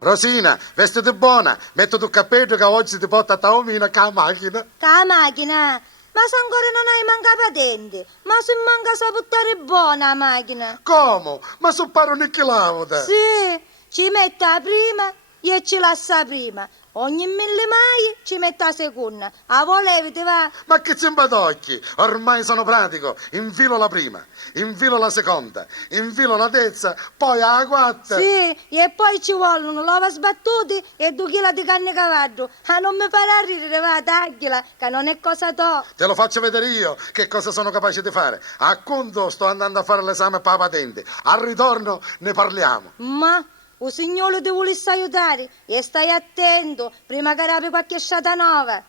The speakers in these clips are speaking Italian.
Rosina, vestiti buona, metto tu cappello che oggi ti porta a Taomina con la macchina. La macchina? Ma se ancora non hai manca patente, ma se manca sa buttare buona la macchina. Come? Ma sono paronichi lauda. Sì, ci mette la prima e ci lascia prima. Ogni 1000 mai ci mette la seconda. A volevi ti va? Ma che cimbadocchi? Ormai sono pratico. Infilo la prima, infilo la seconda, infilo la terza, poi la quarta. Sì, e poi ci vogliono l'ova sbattuti e 2 chili di carne cavallo. Ah, non mi farà ridere, va, tagliela, che non è cosa to'. Te lo faccio vedere io che cosa sono capace di fare. A conto sto andando a fare l'esame per la patente. Al ritorno ne parliamo. Ma o signore ti volesse aiutare e stai attento prima che rapi qualche sciata nuova.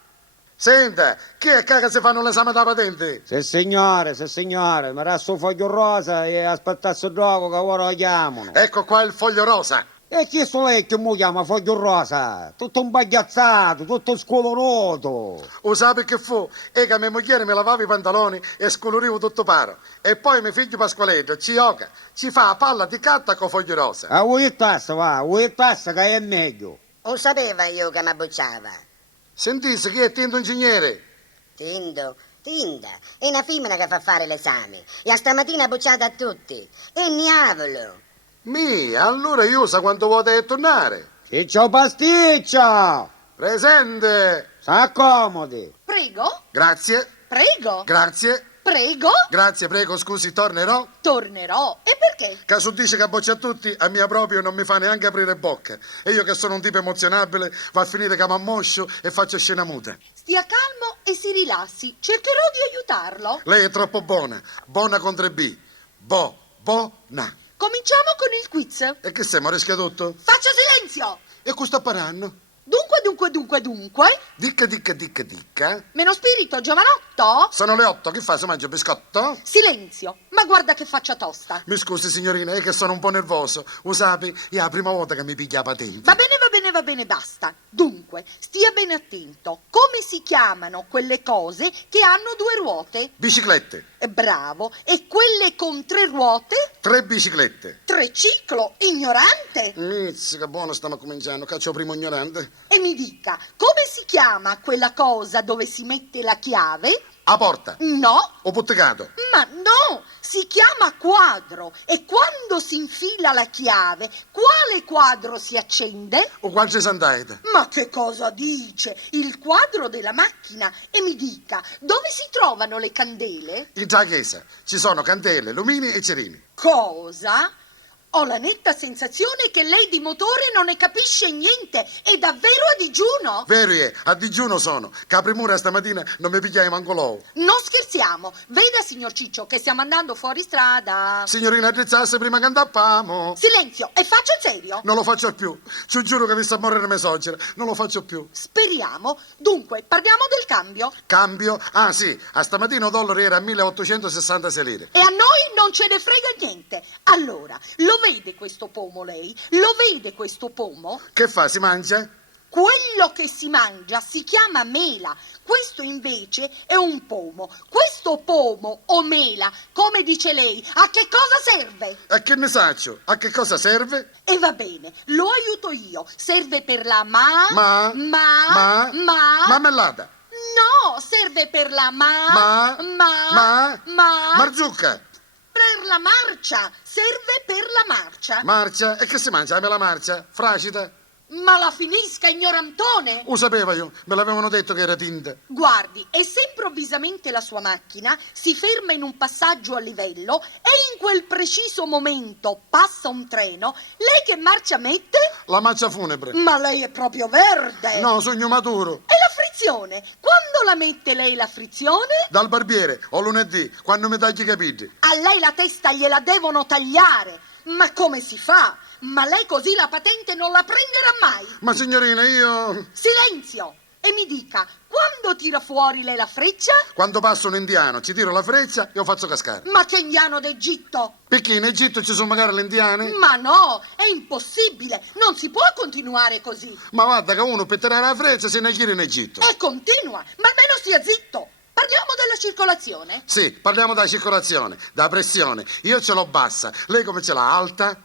Senta, chi è che si fanno l'esame della patente? Se signore, mi resta un foglio rosa e aspettasse il gioco che ora lo chiamano. Ecco qua il foglio rosa. E chi sto lei che mi chiama foglio rosa? Tutto imbagliazzato, tutto scolorato. O sai che fu? E che mia moglie mi lavava i pantaloni e scolorivo tutto paro. E poi mio figlio Pasqualetto ci gioca, ci fa la palla di carta con foglio rosa. A voi il tasso, va, voi il tasso che è meglio. Lo sapeva io che mi bocciava. Sentisse chi è Tinto Ingegnere? Tinda, è una femmina che fa fare l'esame. E a stamattina ha bocciato a tutti. E niavolo. Allora io sa quanto vuoi tornare. Ciccio pasticcio! Presente. S'accomodi. Prego, Grazie, prego, grazie, prego, grazie, prego, scusi, tornerò. tornerò. E perché? Caso dice che boccia a tutti, a mia proprio non mi fa neanche aprire bocca. E io che sono un tipo emozionabile, va a finire che mi ammoscio e faccio scena muta. Stia calmo e si rilassi. Cercherò di aiutarlo. Lei è troppo buona, buona con 3B. Buona. Cominciamo con il quiz. E che siamo, rischia tutto? Faccia silenzio. E questo apparanno? Dunque. Dicca. Meno spirito, giovanotto. Sono le 8, che fa? Si mangia biscotto? Silenzio. Ma guarda che faccia tosta. Mi scusi signorina, è che sono un po' nervoso. Lo sapi, è la prima volta che mi piglia la patente. Va bene, basta. Dunque, stia bene attento. Come si chiamano quelle cose che hanno 2 ruote? Biciclette, Bravo. E quelle con 3 ruote? 3 biciclette. Triciclo, ignorante. Mizzica, buono, stiamo cominciando, caccio primo ignorante. E mi dica, come si chiama quella cosa dove si mette la chiave? A porta, No, o puttecato. ma no, si chiama quadro. E quando si infila la chiave, quale quadro si accende? O qualche sandaita. Ma che cosa dice? Il quadro della macchina. E mi dica, dove si trovano le candele? In già chiesa ci sono candele, lumini e cerini. Cosa? Ho la netta sensazione che lei di motore non ne capisce niente. È davvero a digiuno? Vero è, a digiuno sono. Caprimura stamattina non mi pigliai manco l'uovo. Non scherziamo. Veda, signor Ciccio, che stiamo andando fuori strada. Signorina, addrizzasse prima che andappamo. Silenzio, e faccia il serio. Non lo faccio più. Ci giuro che vi sta a morire me soggiera. Non lo faccio più. Speriamo. Dunque, parliamo del cambio. Cambio? Ah sì, a stamattina il dollaro era a 1866 lire. E a noi non ce ne frega niente. Allora, lo vede questo pomo lei? Lo vede questo pomo? Che fa, si mangia? Quello che si mangia si chiama mela. Questo invece è un pomo. Questo pomo o mela, come dice lei, a che cosa serve? E che ne saccio? A che cosa serve? E va bene, lo aiuto io. Serve per la Marmellata. No, serve per la Marzucca. per la marcia. Serve per la marcia. Marcia. E che si mangia? La marcia? Fracita? Ma la finisca, ignorantone. Lo sapevo io, me l'avevano detto che era tinta. Guardi, e se improvvisamente la sua macchina si ferma in un passaggio a livello e in quel preciso momento passa un treno, lei che marcia mette? La marcia funebre. Ma lei è proprio verde. No, sogno maturo. E la frizione? Quando la mette lei la frizione? Dal barbiere, o lunedì, quando mi tagli i capelli. A lei la testa gliela devono tagliare. Ma come si fa? Ma lei così la patente non la prenderà mai. Ma signorina, io... Silenzio! E mi dica, quando tira fuori lei la freccia? Quando passa un indiano, ci tiro la freccia e lo faccio cascare. Ma che indiano d'Egitto? Perché in Egitto ci sono magari le indiane? Ma no, è impossibile. Non si può continuare così. Ma guarda che uno per tirare la freccia se ne gira in Egitto. E continua, ma almeno stia zitto. Parliamo della circolazione. Sì, parliamo della circolazione, della pressione. Io ce l'ho bassa, lei come ce l'ha? Alta?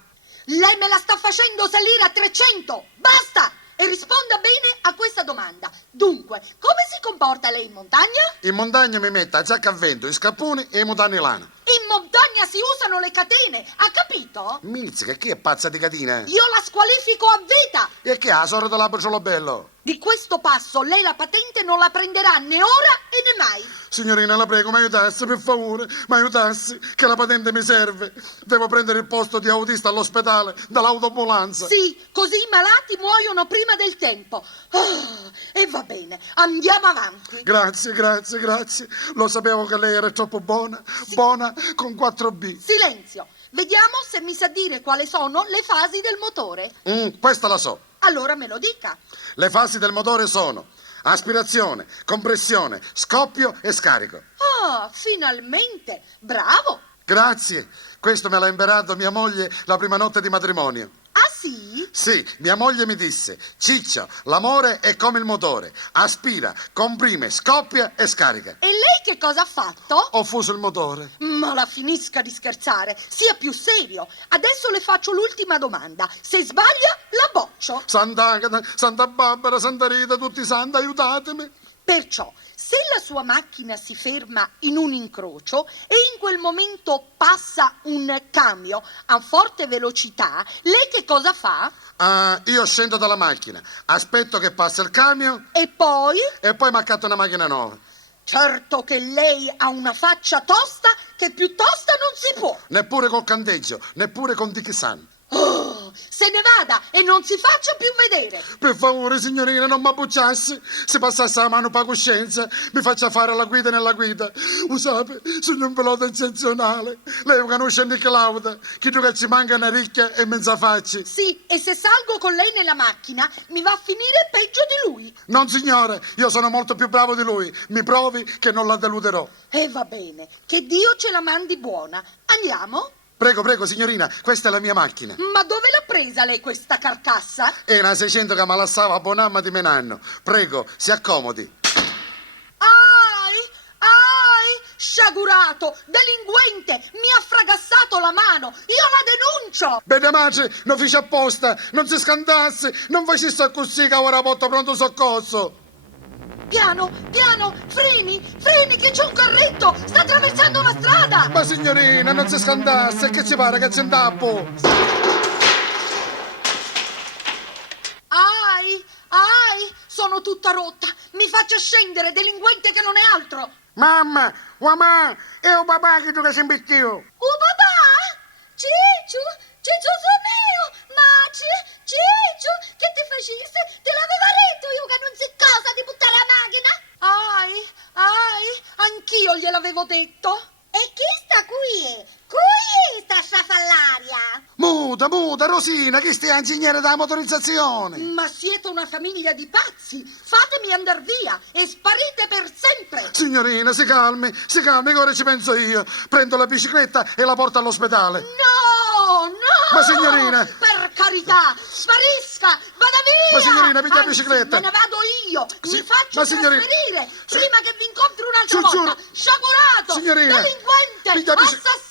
Lei me la sta facendo salire a 300. Basta! E risponda bene a questa domanda. Dunque, come si comporta lei in montagna? In montagna mi metto a giacca a vento, i scapponi e i mutani lana. In montagna si usano le catene, ha capito? Mizzica, chi è pazza di catine? Io la squalifico a vita. E che ha, la sorella della Briciolo Bello? Di questo passo lei la patente non la prenderà né ora e né mai. Signorina, la prego, mi aiutassi, per favore, mi aiutassi, che la patente mi serve. Devo prendere il posto di autista all'ospedale dall'autoambulanza. Sì, così i malati muoiono prima del tempo. E va bene, andiamo avanti. Grazie, grazie, grazie. Lo sapevo che lei era troppo buona, buona con 4B. Silenzio. Vediamo se mi sa dire quali sono le fasi del motore. Questa la so. Allora me lo dica. Le fasi del motore sono aspirazione, compressione, scoppio e scarico. Ah, finalmente. Bravo. Grazie. Questo me l'ha imparato mia moglie la prima notte di matrimonio. Ah sì? Sì, mia moglie mi disse: Ciccio, l'amore è come il motore, aspira, comprime, scoppia e scarica. E lei che cosa ha fatto? Ho fuso il motore. Ma la finisca di scherzare, sia più serio. Adesso le faccio l'ultima domanda. Se sbaglia, la boccio. Sant'Agata, Santa Barbara, Santa Rita, tutti i santi, aiutatemi. Perciò, se la sua macchina si ferma in un incrocio e in quel momento passa un camion a forte velocità, lei che cosa fa? Io scendo dalla macchina, aspetto che passi il camion E poi? e poi mi accatto una macchina nuova. Certo che lei ha una faccia tosta che più tosta non si può. Neppure col candeggio, neppure con Dick San. Oh, se ne vada e non si faccia più vedere. Per favore, signorina, non mi abbucciassi. Se passasse la mano per coscienza, mi faccia fare la guida nella guida. Usate, sono un pilota eccezionale. Lei conosce Nick Lauda, che tu che ci manca una ricchia e mezza faccia. Sì, e se salgo con lei nella macchina mi va a finire peggio di lui. Non, signore, io sono molto più bravo di lui. Mi provi che non la deluderò. E va bene, che Dio ce la mandi buona. Andiamo? Prego, prego, signorina, questa è la mia macchina. Ma dove l'ha presa lei questa carcassa? È una 600 che me la stava a Bonamma di Menanno. Prego, si accomodi. Ai, sciagurato, delinquente, mi ha fragassato la mano, io la denuncio! Bene, madre, non fece apposta, non si scandasse, non facesse così che ora porto pronto soccorso. Piano, piano, freni, che c'è un carretto, sta attraversando la strada! Ma signorina, non si scandasse, che ci pare che c'è un tappo? Ai, sono tutta rotta, mi faccia scendere, delinquente che non è altro! Mamma, mamma, è un papà che tu che sei imbestito. Papà? Ciccio sono mio! Ma Ciccio, che ti facesse? Te l'avevo detto io che non si cosa di buttare la macchina? Anch'io gliel'avevo detto. E chi sta qui? Qui sta sciafallaria? Muta, Rosina, che stai a ingegnere della motorizzazione? Ma siete una famiglia di pazzi, fatemi andar via e sparite per sempre. Signorina, si calmi, che ora ci penso io. Prendo la bicicletta e la porto all'ospedale. No! Ma signorina! Per carità, sparisca, vada via! Ma signorina, piglia la Anzi, bicicletta! me ne vado io, Sì, mi faccio ma signorina- trasferire prima che vi incontri un'altra Su, volta. Sciagurato, signorina, delinquente, piglia la bici- assassino!